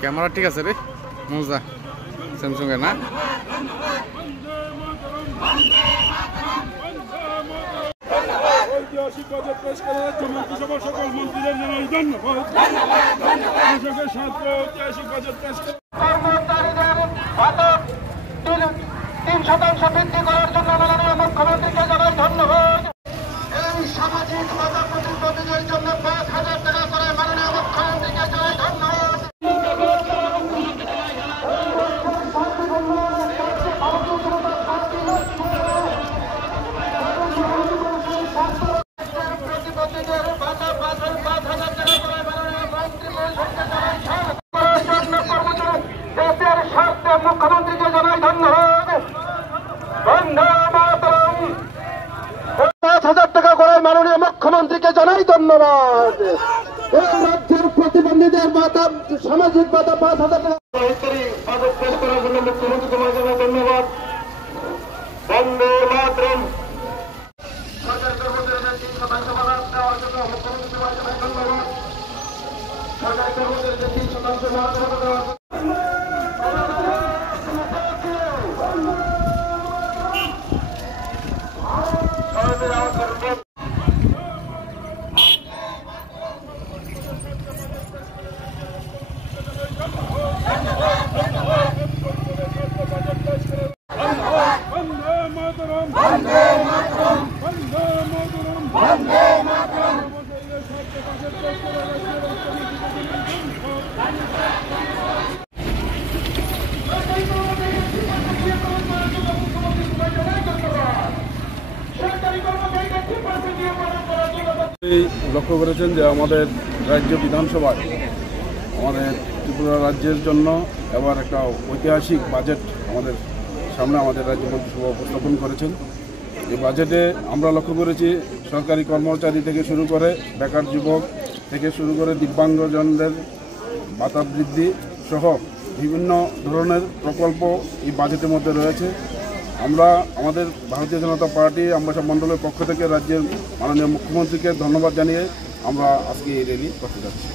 Camera ঠিক আছে রে মজা স্যামসাং এর না ঐতিহাসিক বাজেট পেশ করার জন্য মন্ত্রিসভার সকল মন্ত্রীদের জানাই ধন্যবাদ। কৃষকের স্বার্থে ঐতিহাসিক বাজেট পেশ কর্মচারীদের ভাতা 3% বৃদ্ধি করার জন্য মাননীয় মুখ্যমন্ত্রীকে জানাই ধন্যবাদ। এই সামাজিক বাধা প্রতিরোধের জন্য 5,000 টাকা করে মাননীয় মুখ্যমন্ত্রীকে জানাই ধন্যবাদ। মুখ্যমন্ত্রীকে জানাই ধন্যবাদ। 5,000 টাকা করে মাননীয় মুখ্যমন্ত্রীকে জানাই ধন্যবাদ। এই রাজ্যের প্রতিবন্ধীদের ভাতা সামাজিক ভাতা 5,000 টাকা বাজেট পেশ করার জন্য মুখ্যমন্ত্রীকে জানাই ধন্যবাদ। বন্দে মাতরম। সরকারি কর্মচারীদের 3% ভাতা দেওয়ার জন্য মুখ্যমন্ত্রীকে জানাই ধন্যবাদ। সরকারি কর্মচারীদের 3% ভাতা দেওয়ার জন্য লক্ষ্য করেছেন যে আমাদের রাজ্য বিধানসভায় আমাদের ত্রিপুরা রাজ্যের জন্য এবার একটা ঐতিহাসিক বাজেট আমাদের সামনে আমাদের রাজ্য মন্ত্রিসভা উপস্থাপন করেছেন। এই বাজেটে আমরা লক্ষ্য করেছি সরকারি কর্মচারী থেকে শুরু করে বেকার যুবক থেকে শুরু করে দিব্যাঙ্গজনদের ভাতা বৃদ্ধি সহ বিভিন্ন ধরনের প্রকল্প এই বাজেটের মধ্যে রয়েছে। আমরা আমাদের ভারতীয় জনতা পার্টি আমবাসা মণ্ডলের পক্ষ থেকে রাজ্যের মাননীয় মুখ্যমন্ত্রীকে ধন্যবাদ জানিয়ে আমরা আজকে এই র্যালি করতে যাচ্ছি।